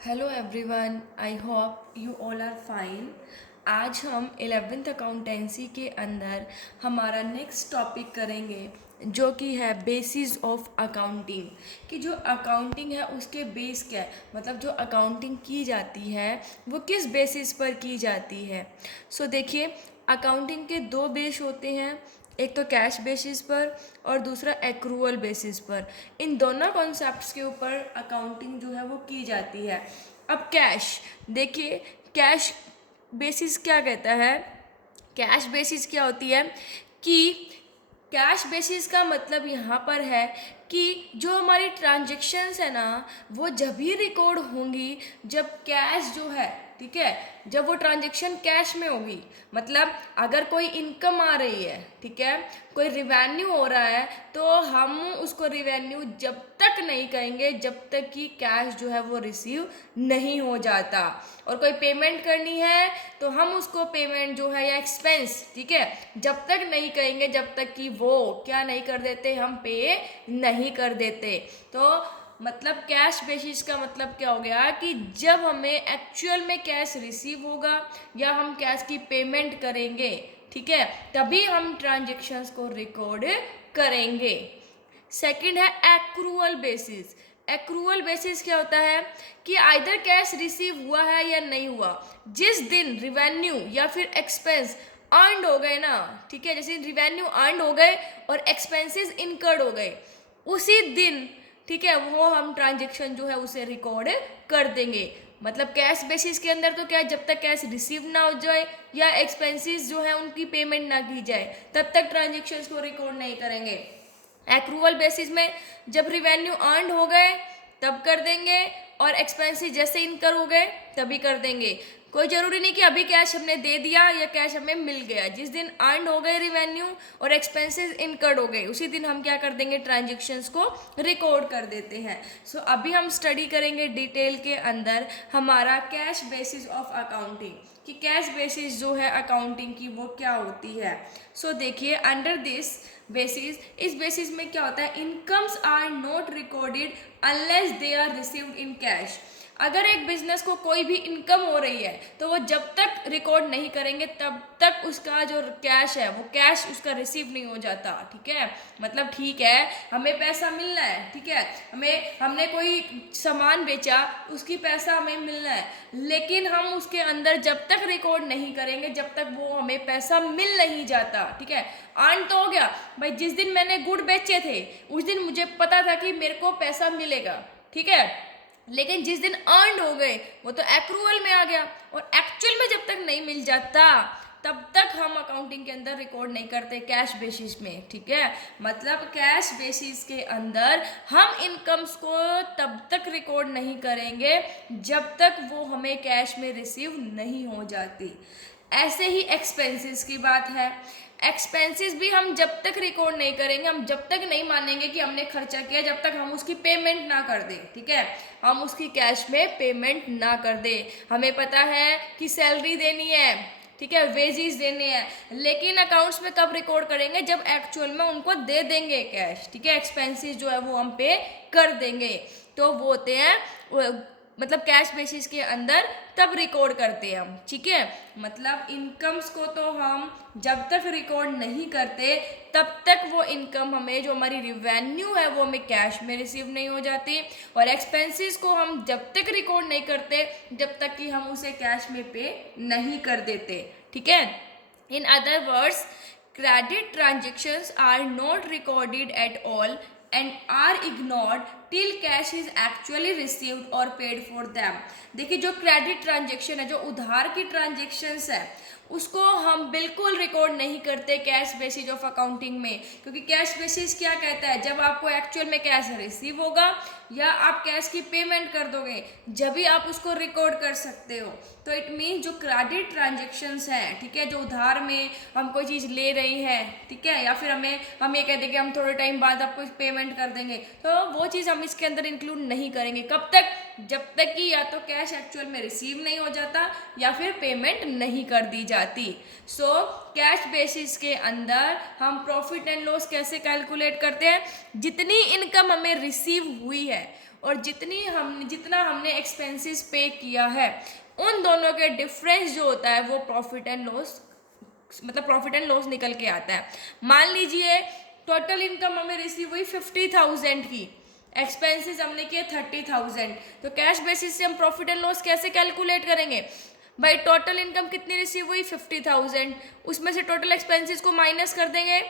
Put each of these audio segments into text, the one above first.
Hello everyone, I hope you all are fine. आज हम 11th accountancy के अंदर हमारा नेक्स्ट टॉपिक करेंगे जो कि है बेसिस ऑफ अकाउंटिंग। कि जो अकाउंटिंग है उसके बेस क्या है, मतलब जो अकाउंटिंग की जाती है वो किस बेसिस पर की जाती है। देखिए, अकाउंटिंग के दो बेस होते हैं, एक तो कैश बेसिस पर और दूसरा एक्रूअल बेसिस पर। इन दोनों कॉन्सेप्ट्स के ऊपर अकाउंटिंग जो है वो की जाती है। अब कैश, देखिए, कैश बेसिस क्या कहता है। कैश बेसिस क्या होती है कि कैश बेसिस का मतलब यहाँ पर है कि जो हमारी ट्रांजेक्शन्स है ना, वो जब भी रिकॉर्ड होंगी जब कैश जो है, ठीक है, जब वो ट्रांजेक्शन कैश में होगी। मतलब अगर कोई इनकम आ रही है, ठीक है, कोई रिवेन्यू हो रहा है, तो हम उसको रिवेन्यू जब तक नहीं कहेंगे जब तक कि कैश जो है वो रिसीव नहीं हो जाता। और कोई पेमेंट करनी है तो हम उसको पेमेंट जो है या एक्सपेंस, ठीक है, जब तक नहीं कहेंगे जब तक कि वो क्या नहीं कर देते, हम पे नहीं कर देते। तो मतलब कैश बेसिस का मतलब क्या हो गया कि जब हमें एक्चुअल में कैश रिसीव होगा या हम कैश की पेमेंट करेंगे, ठीक है, तभी हम ट्रांजेक्शन्स को रिकॉर्ड करेंगे। सेकंड है एक्रूअल बेसिस। एक्रूअल बेसिस क्या होता है कि आइदर कैश रिसीव हुआ है या नहीं हुआ, जिस दिन रिवेन्यू या फिर एक्सपेंस अर्नड हो गए ना, ठीक है, जैसे रिवेन्यू अर्नड हो गए और एक्सपेंसेस इनकर्ड हो गए, उसी दिन, ठीक है, वो हम ट्रांजेक्शन जो है उसे रिकॉर्ड कर देंगे। मतलब कैश बेसिस के अंदर तो क्या है, जब तक कैश रिसीव ना हो जाए या एक्सपेंसेस जो है उनकी पेमेंट ना की जाए तब तक ट्रांजेक्शन्स को रिकॉर्ड नहीं करेंगे। एक्रूवल बेसिस में जब रिवेन्यू अर्न हो गए तब कर देंगे और एक्सपेंसेस जैसे इनकर हो गए तभी कर देंगे। कोई ज़रूरी नहीं कि अभी कैश हमने दे दिया या कैश हमें मिल गया, जिस दिन अर्न हो गए रिवेन्यू और एक्सपेंसेस इनकर्ड हो गए उसी दिन हम क्या कर देंगे, ट्रांजेक्शन्स को रिकॉर्ड कर देते हैं। अभी हम स्टडी करेंगे डिटेल के अंदर हमारा कैश बेसिस ऑफ अकाउंटिंग, कि कैश बेसिस जो है अकाउंटिंग की वो क्या होती है। देखिए, अंडर दिस बेसिस, इस बेसिस में क्या होता है, incomes are not recorded unless they are received in cash. अगर एक बिजनेस को कोई भी इनकम हो रही है तो वो जब तक रिकॉर्ड नहीं करेंगे तब तक उसका जो कैश है वो कैश उसका रिसीव नहीं हो जाता, ठीक है। मतलब ठीक है, हमें पैसा मिलना है, ठीक है, हमने कोई सामान बेचा, उसकी पैसा हमें मिलना है, लेकिन हम उसके अंदर जब तक रिकॉर्ड नहीं करेंगे जब तक वो हमें पैसा मिल नहीं जाता, ठीक है। अर्न तो हो गया भाई, जिस दिन मैंने गुड़ बेचे थे उस दिन मुझे पता था कि मेरे को पैसा मिलेगा, ठीक है, लेकिन जिस दिन अर्न हो गए वो तो एक्रूअल में आ गया और एक्चुअल में जब तक नहीं मिल जाता तब तक हम अकाउंटिंग के अंदर रिकॉर्ड नहीं करते कैश बेसिस में, ठीक है। मतलब कैश बेसिस के अंदर हम इनकम्स को तब तक रिकॉर्ड नहीं करेंगे जब तक वो हमें कैश में रिसीव नहीं हो जाती। ऐसे ही एक्सपेंसेस की बात है। एक्सपेंसेस भी हम जब तक रिकॉर्ड नहीं करेंगे, हम जब तक नहीं मानेंगे कि हमने खर्चा किया जब तक हम उसकी पेमेंट ना कर दें, ठीक है, हम उसकी कैश में पेमेंट ना कर दें। हमें पता है कि सैलरी देनी है, ठीक है, वेजेस देने हैं, लेकिन अकाउंट्स में कब रिकॉर्ड करेंगे, जब एक्चुअल में उनको दे देंगे कैश, ठीक है, एक्सपेंसेस जो है वो हम पे कर देंगे। तो वो होते हैं मतलब कैश बेसिस के अंदर तब रिकॉर्ड करते हैं हम, ठीक है। मतलब इनकम्स को तो हम जब तक रिकॉर्ड नहीं करते तब तक वो इनकम हमें, जो हमारी रिवेन्यू है वो हमें कैश में रिसीव नहीं हो जाती, और एक्सपेंसेस को हम जब तक रिकॉर्ड नहीं करते जब तक कि हम उसे कैश में पे नहीं कर देते, ठीक है। In other words, credit transactions are not recorded at all and are ignored till cash is actually received or paid for them। देखिए, जो क्रेडिट ट्रांजेक्शन है, जो उधार की ट्रांजेक्शन्स है, उसको हम बिल्कुल रिकॉर्ड नहीं करते कैश बेसिस ऑफ अकाउंटिंग में, क्योंकि कैश बेसिस क्या कहता है, जब आपको एक्चुअल में कैश रिसीव होगा या आप कैश की पेमेंट कर दोगे जब भी आप उसको रिकॉर्ड कर सकते हो। तो इट मीन जो क्रेडिट ट्रांजेक्शन्स हैं, ठीक है, जो उधार में हम कोई चीज़ ले रही हैं, ठीक है, या फिर हम ये कह दें कि हम थोड़े टाइम बाद आपको पेमेंट कर देंगे, तो वो चीज़ हम इसके अंदर इंक्लूड नहीं करेंगे। कब तक, जब तक कि या तो कैश एक्चुअल में रिसीव नहीं हो जाता या फिर पेमेंट नहीं कर दी जाती। कैश बेसिस के अंदर हम प्रॉफिट एंड लॉस कैसे कैलकुलेट करते हैं, जितनी इनकम हमें रिसीव हुई है और जितना हमने एक्सपेंसेस पे किया है उन दोनों के डिफरेंस जो होता है वो प्रॉफिट एंड लॉस, मतलब प्रॉफिट एंड लॉस निकल के आता है। मान लीजिए टोटल इनकम हमें रिसीव हुई 50,000 की, एक्सपेंसेस हमने किए 30,000, तो कैश बेसिस से हम प्रॉफिट एंड लॉस कैसे कैलकुलेट करेंगे? भाई टोटल इनकम कितनी रिसीव हुई 50,000, उसमें से टोटल एक्सपेंसेस को माइनस कर देंगे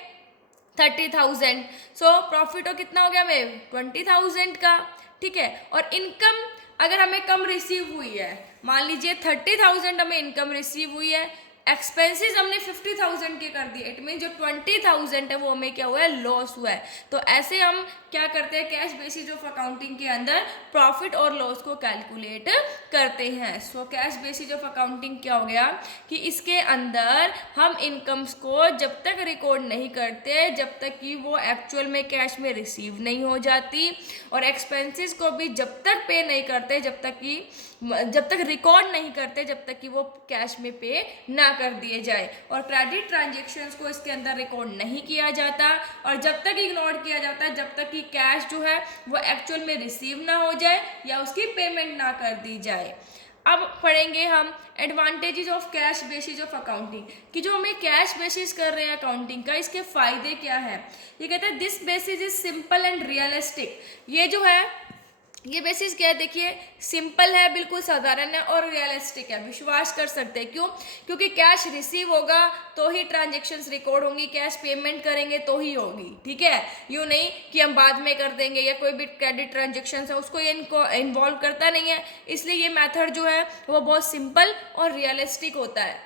30,000, सो प्रॉफिट हो कितना हो गया हमें 20,000 का, ठीक है। और इनकम अगर हमें कम रिसीव हुई है, मान लीजिए 30,000 हमें इनकम रिसीव हुई है, एक्सपेंसेस हमने 50,000 के कर दिए, इट मीन जो 20,000 है वो हमें क्या हुआ है, लॉस हुआ है। तो ऐसे हम क्या करते हैं, कैश बेसिस ऑफ अकाउंटिंग के अंदर प्रॉफिट और लॉस को कैलकुलेट करते हैं। So cash basis of accounting क्या हो गया कि इसके अंदर हम इनकम्स को जब तक रिकॉर्ड नहीं करते जब तक कि वो एक्चुअल में कैश में रिसीव नहीं हो जाती, और एक्सपेंसेस को भी जब तक पे नहीं करते जब तक रिकॉर्ड नहीं करते जब तक कि वो कैश में पे ना कर दिए जाए, और क्रेडिट ट्रांजेक्शन्स को इसके अंदर रिकॉर्ड नहीं किया जाता, और जब तक इग्नोर किया जाता है जब तक कि कैश जो है वो एक्चुअल में रिसीव ना हो जाए या उसकी पेमेंट ना कर दी जाए। अब पढ़ेंगे हम advantages of cash basis of accounting, कि जो हमें कैश बेसिस कर रहे हैं अकाउंटिंग का, इसके फायदे क्या है। ये कहते हैं this basis is simple and realistic. ये जो है ये बेसिस क्या है, देखिए सिंपल है, बिल्कुल साधारण है और रियलिस्टिक है, विश्वास कर सकते हैं। क्यों? क्योंकि कैश रिसीव होगा तो ही ट्रांजेक्शन्स रिकॉर्ड होंगी, कैश पेमेंट करेंगे तो ही होगी, ठीक है। यूँ नहीं कि हम बाद में कर देंगे, या कोई भी क्रेडिट ट्रांजेक्शन्स है उसको ये इनको इन्वॉल्व करता नहीं है, इसलिए ये मेथड जो है वो बहुत सिंपल और रियलिस्टिक होता है।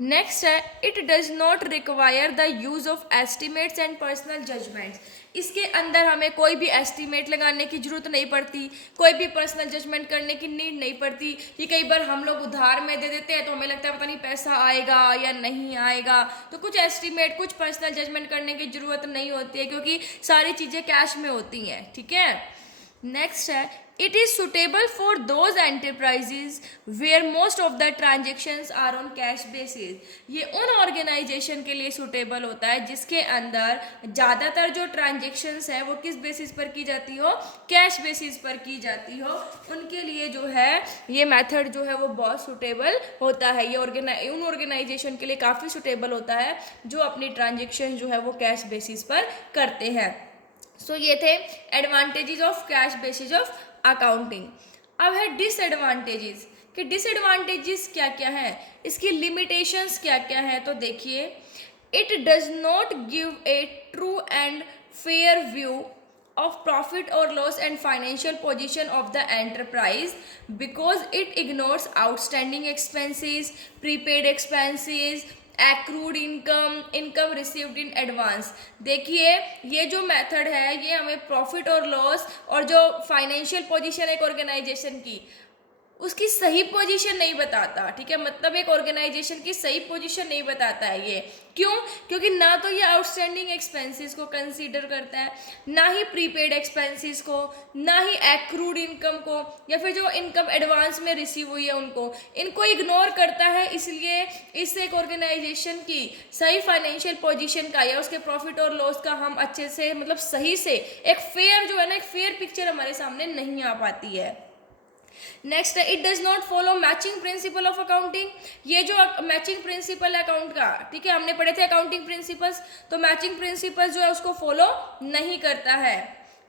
नेक्स्ट है it does not require the use of estimates and personal judgments. इसके अंदर हमें कोई भी एस्टिमेट लगाने की जरूरत नहीं पड़ती, कोई भी पर्सनल जजमेंट करने की नीड नहीं पड़ती। कि कई बार हम लोग उधार में दे देते हैं तो हमें लगता है पता नहीं पैसा आएगा या नहीं आएगा, तो कुछ एस्टिमेट कुछ पर्सनल जजमेंट करने की जरूरत नहीं होती है क्योंकि सारी चीज़ें कैश में होती हैं, ठीक है। नेक्स्ट है it is suitable for those enterprises where most of the transactions are on cash basis. ये उन ऑर्गेनाइजेशन के लिए सुटेबल होता है जिसके अंदर ज़्यादातर जो ट्रांजेक्शन्स है वो किस बेसिस पर की जाती हो, कैश बेसिस पर की जाती हो, उनके लिए जो है ये मेथड जो है वो बहुत सुटेबल होता है। ये उन ऑर्गेनाइजेशन के लिए काफ़ी सुटेबल होता है जो अपनी ट्रांजेक्शन जो है वो कैश बेसिस पर करते हैं। सो ये थे advantages of cash basis of accounting. अब है डिसएडवांटेजेस, कि डिसएडवांटेजेस क्या क्या है, इसकी लिमिटेशंस क्या क्या है। तो देखिए it does not give a true and fair view of profit or loss and financial position of the enterprise because it ignores outstanding expenses, prepaid expenses, accrued income received in advance. देखिए ये जो method है ये हमें profit और loss और जो financial position एक ऑर्गेनाइजेशन की उसकी सही पोजीशन नहीं बताता, ठीक है। मतलब एक ऑर्गेनाइजेशन की सही पोजीशन नहीं बताता है ये। क्यों? क्योंकि ना तो ये आउटस्टैंडिंग एक्सपेंसेस को कंसीडर करता है, ना ही प्रीपेड एक्सपेंसेस को, ना ही एक्रूड इनकम को, या फिर जो इनकम एडवांस में रिसीव हुई है इनको इग्नोर करता है। इसलिए इससे एक ऑर्गेनाइजेशन की सही फाइनेंशियल पोजीशन का या उसके प्रॉफिट और लॉस का हम अच्छे से मतलब सही से एक फेयर जो है ना, एक फेयर पिक्चर हमारे सामने नहीं आ पाती है। नेक्स्ट है it does not follow matching principle of accounting. ये जो मैचिंग प्रिंसिपल है अकाउंट का, ठीक है, हमने पढ़े थे अकाउंटिंग प्रिंसिपल्स, तो मैचिंग प्रिंसिपल जो है उसको फॉलो नहीं करता है।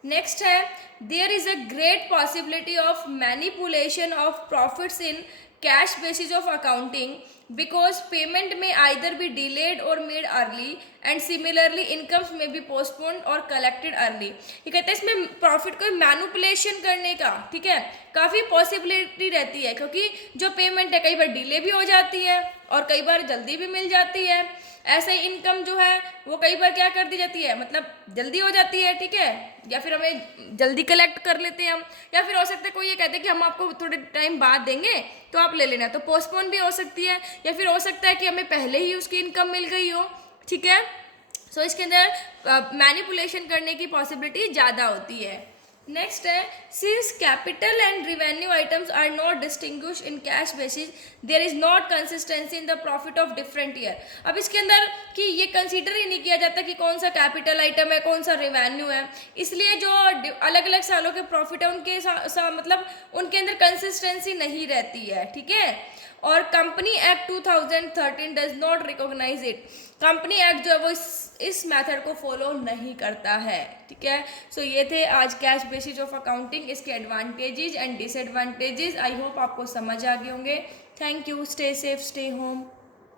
नेक्स्ट है there is a great possibility of manipulation of profits in cash basis of accounting because payment may either be delayed or made early and similarly incomes may be postponed or collected early। ये कहते हैं इसमें profit को manipulation करने का, ठीक है, काफ़ी पॉसिबिलिटी रहती है क्योंकि जो पेमेंट है कई बार डिले भी हो जाती है और कई बार जल्दी भी मिल जाती है। ऐसे ही इनकम जो है वो कई बार क्या कर दी जाती है, मतलब जल्दी हो जाती है, ठीक है, या फिर हमें जल्दी कलेक्ट कर लेते हैं हम, या फिर हो सकता है कोई ये कहते हैं कि हम आपको थोड़े टाइम बाद देंगे तो आप ले लेना, तो पोस्टपोन भी हो सकती है, या फिर हो सकता है कि हमें पहले ही उसकी इनकम मिल गई हो, ठीक है। सो इसके अंदर मैनिपुलेशन करने की पॉसिबिलिटी ज़्यादा होती है। नेक्स्ट है, since capital and revenue items are not distinguish in cash basis there is not consistency in the profit of different year. अब इसके अंदर कि ये कंसीडर ही नहीं किया जाता कि कौन सा कैपिटल आइटम है, कौन सा रिवेन्यू है, इसलिए जो अलग अलग सालों के प्रॉफिट है उनके मतलब उनके अंदर कंसिस्टेंसी नहीं रहती है, ठीक है। और company act 2013 does not recognise it. Company act जो है वो इस मेथड को फॉलो नहीं करता है, ठीक है। सो ये थे आज कैश बेसिस ऑफ अकाउंटिंग, इसके advantages and disadvantages. I hope आपको समझ आ गए होंगे। Thank you, stay safe, stay home.